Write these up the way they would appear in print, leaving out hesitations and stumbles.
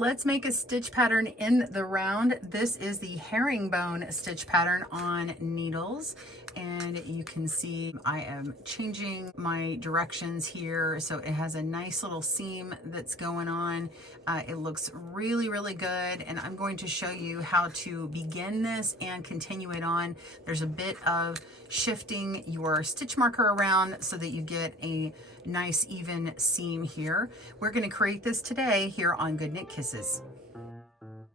let's make a stitch pattern in the round. This is the herringbone stitch pattern on needles. And you can see I am changing my directions here. So it has a nice little seam that's going on. It looks really, really good. And I'm going to show you how to begin this and continue it on. There's a bit of shifting your stitch marker around so that you get a nice even seam here. We're going to create this today here on GoodKnit Kisses.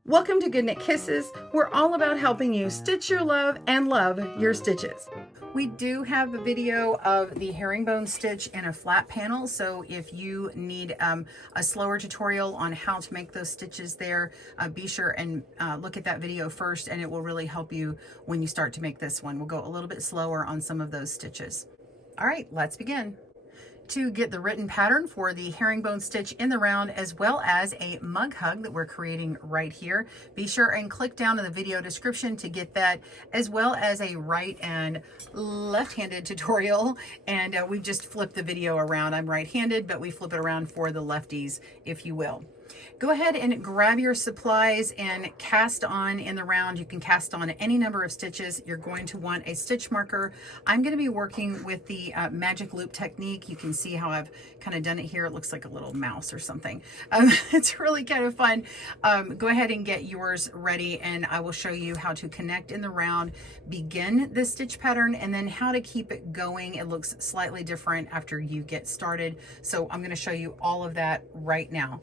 Welcome to GoodKnit Kisses. We're all about helping you stitch your love and love your stitches. We do have a video of the herringbone stitch in a flat panel, so if you need a slower tutorial on how to make those stitches there, be sure and look at that video first, and it will really help you when you start to make this one. We'll go a little bit slower on some of those stitches. All right, let's begin. To get the written pattern for the herringbone stitch in the round, as well as a mug hug that we're creating right here, be sure and click down in the video description to get that, as well as a right and left-handed tutorial. And we just flip the video around. I'm right-handed, but we flip it around for the lefties, if you will. Go ahead and grab your supplies and cast on in the round. You can cast on any number of stitches. You're going to want a stitch marker. I'm going to be working with the magic loop technique. You can see how I've kind of done it here. It looks like a little mouse or something. It's really kind of fun. Go ahead and get yours ready, and I will show you how to connect in the round, begin the stitch pattern, and then how to keep it going. It looks slightly different after you get started. So I'm going to show you all of that right now.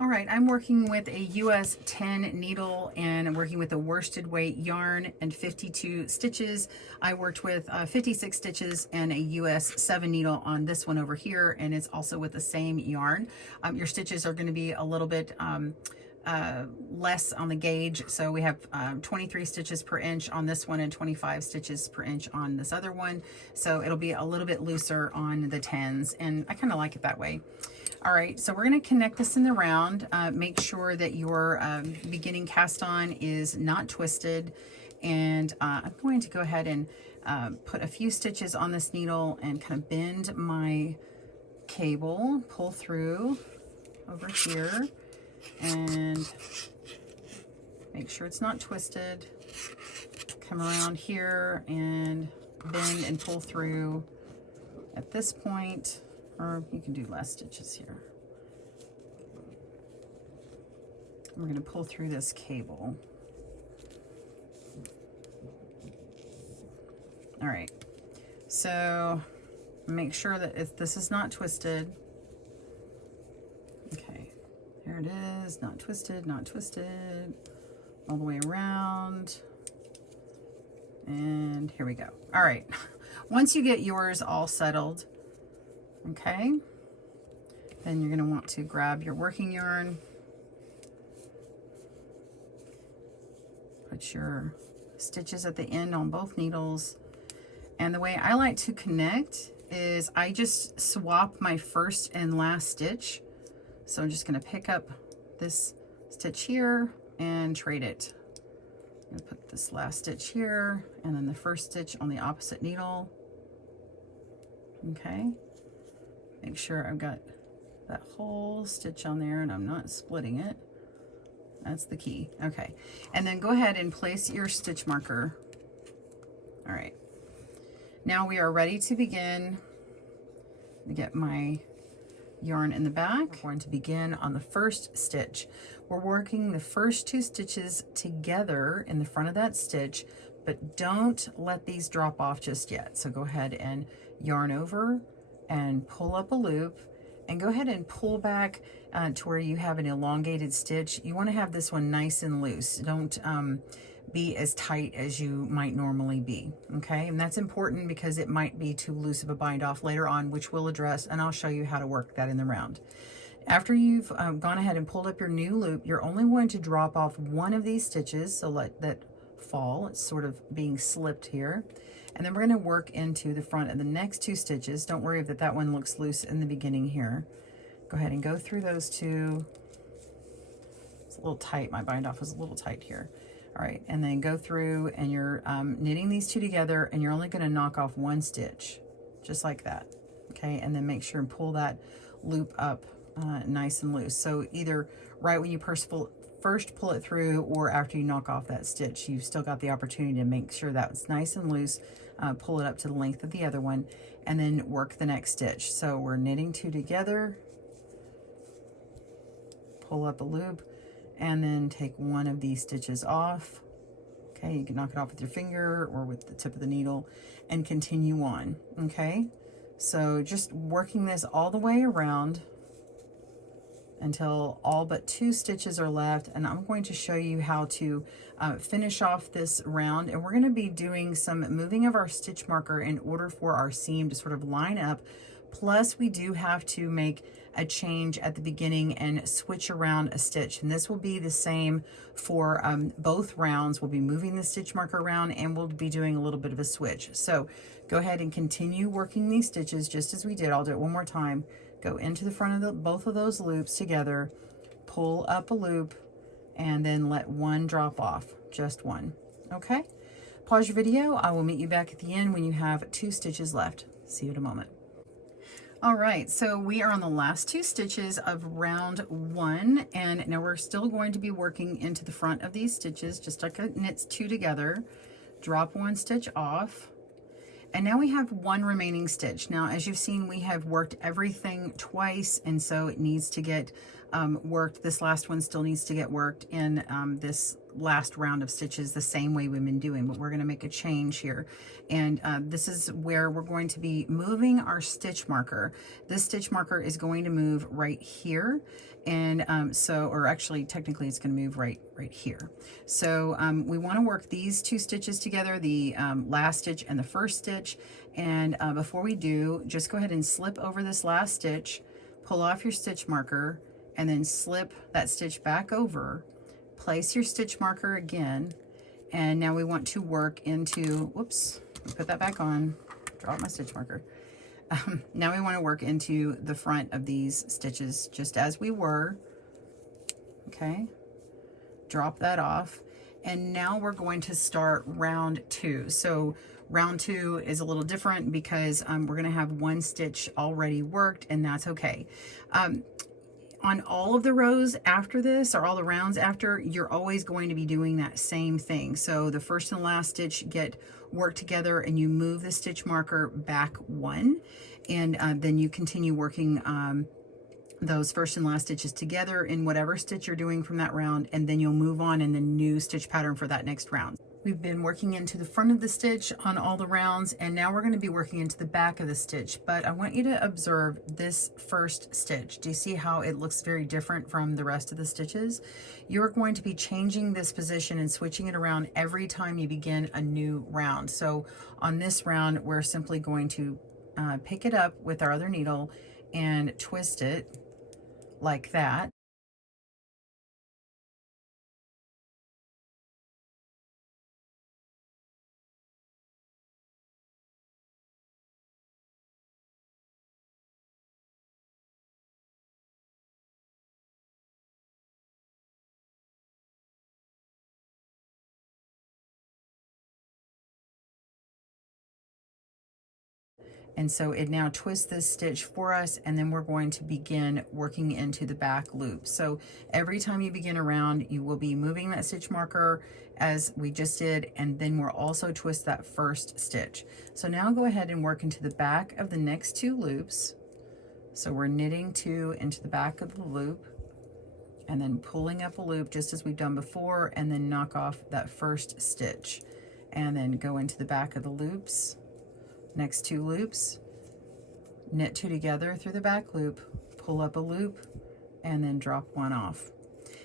All right, I'm working with a US 10 needle and I'm working with a worsted weight yarn and 52 stitches. I worked with 56 stitches and a US 7 needle on this one over here, and it's also with the same yarn. Your stitches are going to be a little bit less on the gauge. So we have 23 stitches per inch on this one and 25 stitches per inch on this other one. So it'll be a little bit looser on the 10s, and I kind of like it that way. All right, so we're going to connect this in the round. Make sure that your beginning cast on is not twisted. And I'm going to go ahead and put a few stitches on this needle and kind of bend my cable, pull through over here, and make sure it's not twisted. Come around here and bend and pull through at this point. Or you can do less stitches here. We're going to pull through this cable. All right, so make sure that if this is not twisted. Okay, there it is, not twisted, not twisted, all the way around. And here we go. All right, once you get yours all settled, okay, then you're going to want to grab your working yarn, put your stitches at the end on both needles, and the way I like to connect is I just swap my first and last stitch. So I'm just going to pick up this stitch here and trade it. I'm going to put this last stitch here and then the first stitch on the opposite needle. Okay. Make sure I've got that whole stitch on there and I'm not splitting it. That's the key. Okay. And then go ahead and place your stitch marker. All right. Now we are ready to begin. To get my yarn in the back. We're going to begin on the first stitch. We're working the first two stitches together in the front of that stitch, but don't let these drop off just yet. So go ahead and yarn over and pull up a loop, and go ahead and pull back to where you have an elongated stitch. You want to have this one nice and loose. Don't be as tight as you might normally be, okay? And that's important because it might be too loose of a bind off later on, which we'll address, and I'll show you how to work that in the round. After you've gone ahead and pulled up your new loop, you're only going to drop off one of these stitches, so let that fall. It's sort of being slipped here. And then we're going to work into the front of the next two stitches. Don't worry that that one looks loose in the beginning here. Go ahead and go through those two. It's a little tight. My bind off is a little tight here. All right, and then go through and you're knitting these two together, and you're only going to knock off one stitch, just like that. Okay, and then make sure and pull that loop up nice and loose. So either right when you first pull it through, or after you knock off that stitch, you've still got the opportunity to make sure that it's nice and loose. Pull it up to the length of the other one, and then work the next stitch. So we're knitting 2 together, pull up a loop, and then take one of these stitches off. Okay, you can knock it off with your finger or with the tip of the needle and continue on. Okay, so just working this all the way around until all but 2 stitches are left, and I'm going to show you how to finish off this round. And we're going to be doing some moving of our stitch marker in order for our seam to sort of line up. Plus we do have to make a change at the beginning and switch around a stitch, and this will be the same for both rounds. We'll be moving the stitch marker around, and we'll be doing a little bit of a switch. So go ahead and continue working these stitches just as we did. I'll do it one more time. Go into the front of both of those loops together, pull up a loop, and then let one drop off, just one. Okay, pause your video. I will meet you back at the end when you have 2 stitches left. See you in a moment. All right, so we are on the last 2 stitches of round 1, and now we're still going to be working into the front of these stitches, just like it knits 2 together, drop 1 stitch off, and now we have 1 remaining stitch. Now, as you've seen, we have worked everything twice, and so it needs to get worked. This last one still needs to get worked in this last round of stitches the same way we've been doing, but we're going to make a change here. And this is where we're going to be moving our stitch marker. This stitch marker is going to move right here. And or actually technically it's going to move right here. So we want to work these 2 stitches together, the last stitch and the first stitch. And before we do, just go ahead and slip over this last stitch, pull off your stitch marker, and then slip that stitch back over, place your stitch marker again, and now we want to work into, whoops, put that back on, drop my stitch marker. Now we want to work into the front of these stitches just as we were. Okay, drop that off, and now we're going to start round 2. So round 2 is a little different because we're going to have 1 stitch already worked, and that's okay. On all of the rows after this, or all the rounds after, you're always going to be doing that same thing. So the first and last stitch get worked together, and you move the stitch marker back 1, and then you continue working those first and last stitches together in whatever stitch you're doing from that round, and then you'll move on in the new stitch pattern for that next round. We've been working into the front of the stitch on all the rounds, and now we're going to be working into the back of the stitch. But I want you to observe this first stitch. Do you see how it looks very different from the rest of the stitches? You're going to be changing this position and switching it around every time you begin a new round. So on this round, we're simply going to pick it up with our other needle and twist it like that. And so it now twists this stitch for us, and then we're going to begin working into the back loop. So every time you begin a round, you will be moving that stitch marker as we just did, and then we'll also twist that first stitch. So now go ahead and work into the back of the next 2 loops. So we're knitting 2 into the back of the loop, and then pulling up a loop just as we've done before, and then knock off that first stitch, and then go into the back of the loops. Next 2 loops, knit 2 together through the back loop, pull up a loop, and then drop 1 off.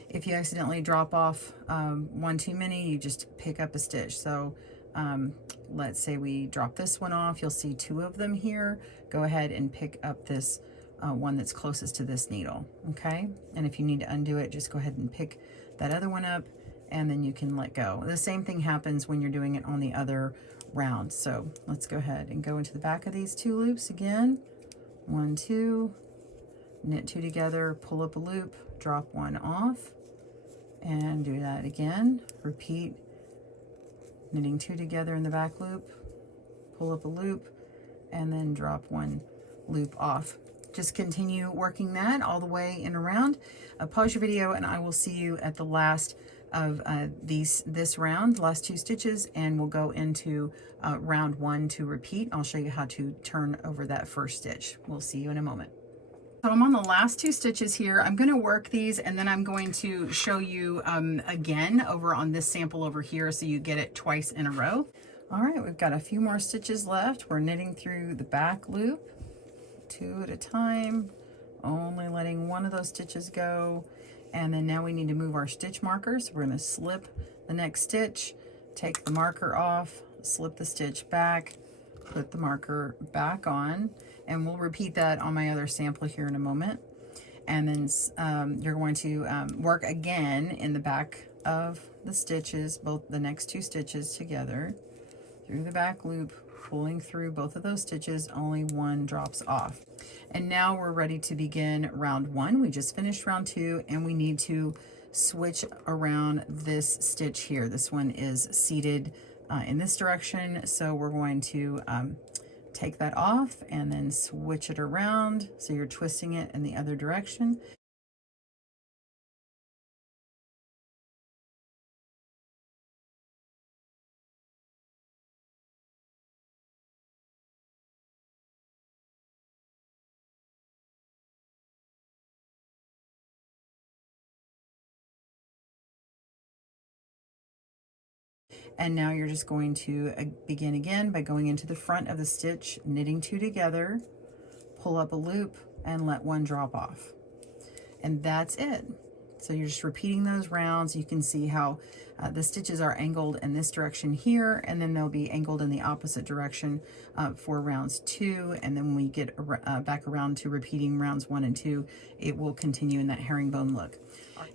If you accidentally drop off 1 too many, you just pick up a stitch. So let's say we drop this one off, you'll see 2 of them here. Go ahead and pick up this one that's closest to this needle, okay? And if you need to undo it, just go ahead and pick that other one up, and then you can let go. The same thing happens when you're doing it on the other round. So let's go ahead and go into the back of these 2 loops again. 1, 2, knit 2 together, pull up a loop, drop 1 off, and do that again. Repeat, knitting 2 together in the back loop, pull up a loop, and then drop 1 loop off. just continue working that all the way and around. Pause your video and I will see you at the last of this round, last 2 stitches, and we'll go into round 1 to repeat. I'll show you how to turn over that first stitch. We'll see you in a moment. So I'm on the last 2 stitches here. I'm going to work these and then I'm going to show you again over on this sample over here so you get it twice in a row. All right, we've got a few more stitches left. We're knitting through the back loop 2 at a time, only letting one of those stitches go. And then now we need to move our stitch markers. We're going to slip the next stitch, take the marker off, slip the stitch back, put the marker back on, and we'll repeat that on my other sample here in a moment. And then you're going to work again in the back of the stitches, both the next 2 stitches together, through the back loop, pulling through both of those stitches, only one drops off. And now we're ready to begin round 1. We just finished round 2 and we need to switch around this stitch here. This one is seated in this direction, so we're going to take that off and then switch it around so you're twisting it in the other direction. And now you're just going to begin again by going into the front of the stitch, knitting 2 together, pull up a loop, and let one drop off. And that's it. So you're just repeating those rounds. You can see how the stitches are angled in this direction here, and then they'll be angled in the opposite direction for rounds 2. And then when we get back around to repeating rounds 1 and 2, it will continue in that herringbone look.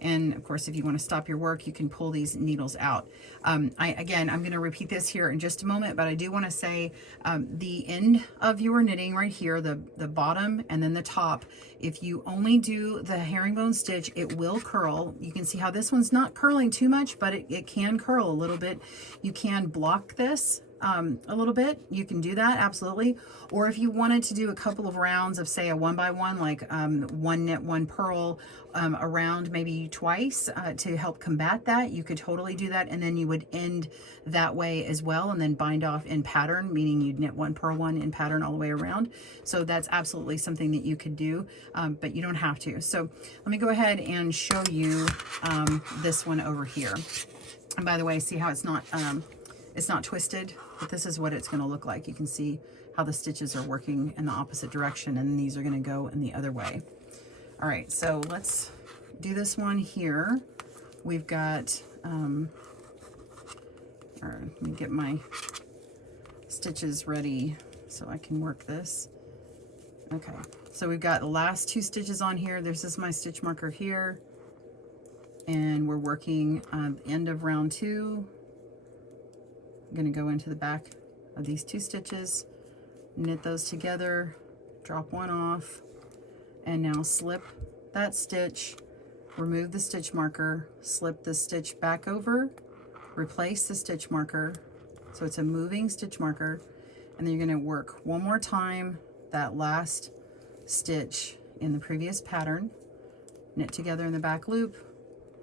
And of course, if you want to stop your work, you can pull these needles out. Again, I'm going to repeat this here in just a moment, but I do want to say the end of your knitting right here, the bottom and then the top, if you only do the herringbone stitch, it will curl. You can see how this one's not curling too much, but it can curl a little bit. You can block this a little bit. You can do that, absolutely. Or if you wanted to do a couple of rounds of, say, a 1x1, like 1 knit, 1 purl around maybe twice to help combat that, you could totally do that. And then you would end that way as well, and then bind off in pattern, meaning you'd knit 1, purl 1 in pattern all the way around. So that's absolutely something that you could do, but you don't have to. So let me go ahead and show you this one over here. And by the way, see how it's not twisted, but this is what it's going to look like. You can see how the stitches are working in the opposite direction, and these are going to go in the other way. All right, so let's do this one here. We've got, let me get my stitches ready so I can work this. Okay, so we've got the last 2 stitches on here. This is my stitch marker here, and we're working the end of round 2. I'm going to go into the back of these 2 stitches, knit those together, drop one off, and now slip that stitch, remove the stitch marker, slip the stitch back over, replace the stitch marker, so it's a moving stitch marker, and then you're going to work one more time that last stitch in the previous pattern, knit together in the back loop,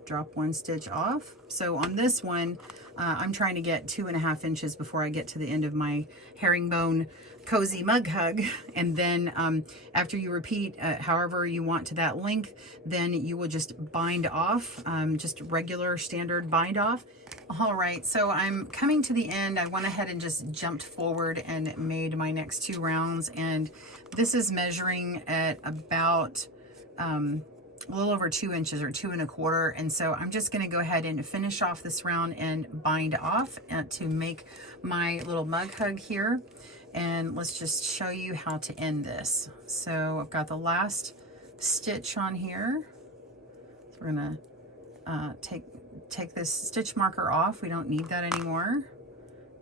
drop 1 stitch off. So on this one, I'm trying to get 2.5 inches before I get to the end of my herringbone cozy mug hug. And then after you repeat however you want to that length, then you will just bind off, just regular standard bind off. All right, so I'm coming to the end. I went ahead and just jumped forward and made my next 2 rounds. And this is measuring at about a little over 2 inches or 2 1/4. And so I'm just going to go ahead and finish off this round and bind off to make my little mug hug here. And let's just show you how to end this. So I've got the last stitch on here. So we're going to take this stitch marker off. We don't need that anymore.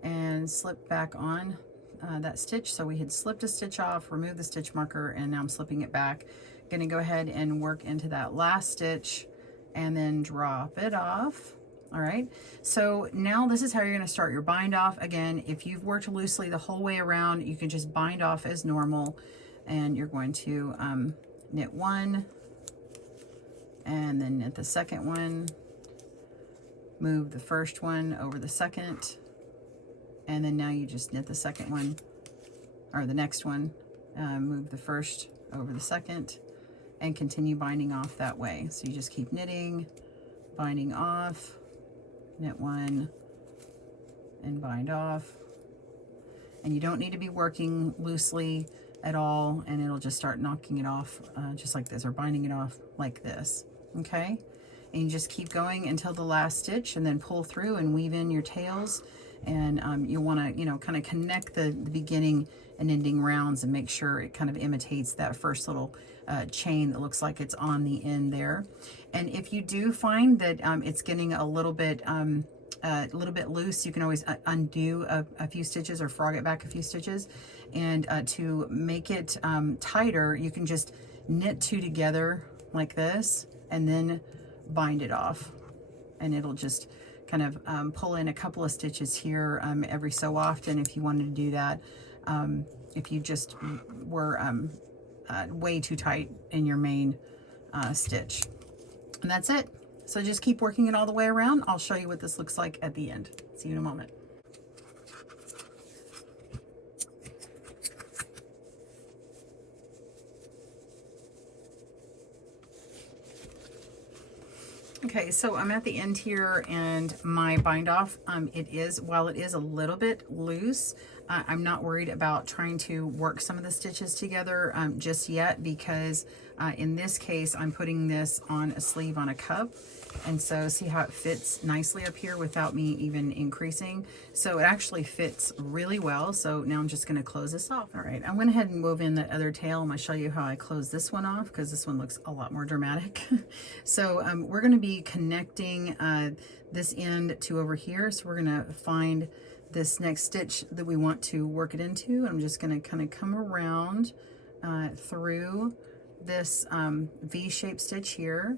And slip back on that stitch. So we had slipped a stitch off, remove the stitch marker, and now I'm slipping it back. Going to go ahead and work into that last stitch and then drop it off. All right, so now this is how you're going to start your bind off. Again, if you've worked loosely the whole way around, you can just bind off as normal. and you're going to knit one, and then knit the second one, move the first one over the second, and then now you just knit the second one, or the next one, move the first over the second, and continue binding off that way. So you just keep knitting, binding off, knit one, and bind off. And you don't need to be working loosely at all, and it'll just start knocking it off just like this, or binding it off like this, okay? And you just keep going until the last stitch, and then pull through and weave in your tails. And you'll want to, you know, kind of connect the beginning and ending rounds and make sure it kind of imitates that first little chain that looks like it's on the end there. And if you do find that it's getting a little bit loose, you can always undo a few stitches or frog it back a few stitches. And to make it tighter, you can just knit two together like this and then bind it off, and it'll just kind of pull in a couple of stitches here every so often if you wanted to do that, if you just were way too tight in your main stitch. And that's it. So just keep working it all the way around. I'll show you what this looks like at the end. See you in a moment. Okay, so I'm at the end here, and my bind off, while it is a little bit loose, I'm not worried about trying to work some of the stitches together just yet, because in this case, I'm putting this on a sleeve on a cup. And so see how it fits nicely up here without me even increasing. So it actually fits really well. So now I'm just going to close this off. All right, I went ahead and wove in the other tail. I'm going to show you how I close this one off, because this one looks a lot more dramatic. So we're going to be connecting this end to over here. So we're going to find this next stitch that we want to work it into. I'm just going to kind of come around through this V-shaped stitch here.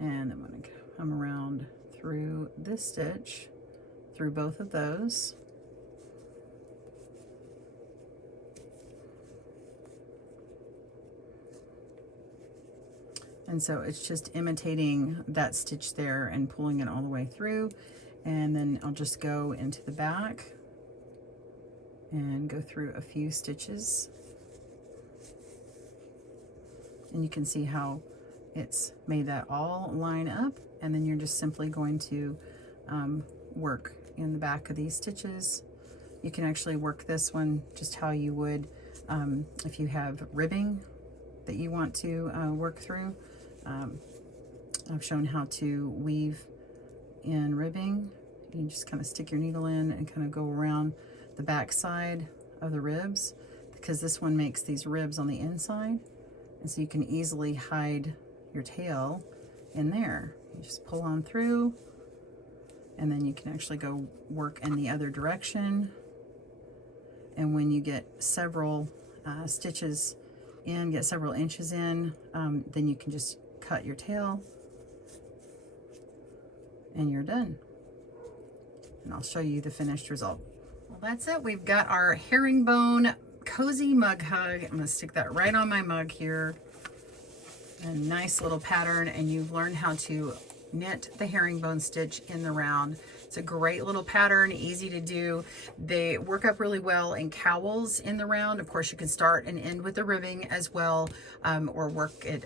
And I'm going to come around through this stitch, through both of those. And so it's just imitating that stitch there and pulling it all the way through. And then I'll just go into the back and go through a few stitches. And you can see how it's made that all line up, and then you're just simply going to work in the back of these stitches. You can actually work this one just how you would if you have ribbing that you want to work through. I've shown how to weave in ribbing. You just kind of stick your needle in and kind of go around the back side of the ribs, because this one makes these ribs on the inside, and so you can easily hide your tail in there. You just pull on through, and then you can actually go work in the other direction. And when you get several stitches in, get several inches in, then you can just cut your tail and you're done. And I'll show you the finished result. Well, that's it. We've got our herringbone cozy mug hug. I'm going to stick that right on my mug here. A nice little pattern, and you've learned how to knit the herringbone stitch in the round. It's a great little pattern, easy to do. They work up really well in cowls in the round. Of course, you can start and end with the ribbing as well, or work it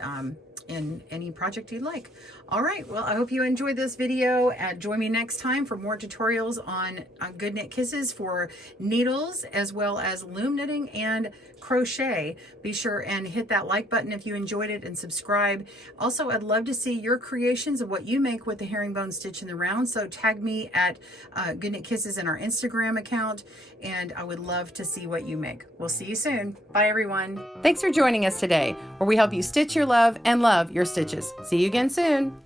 in any project you'd like. All right, well, I hope you enjoyed this video, and join me next time for more tutorials on GoodKnit Kisses for needles, as well as loom knitting and crochet. Be sure and hit that like button if you enjoyed it, and subscribe. Also, I'd love to see your creations of what you make with the herringbone stitch in the round, so tag me at GoodKnit Kisses in our Instagram account, and I would love to see what you make. We'll see you soon. Bye, everyone. Thanks for joining us today, where we help you stitch your love and love your stitches. See you again soon.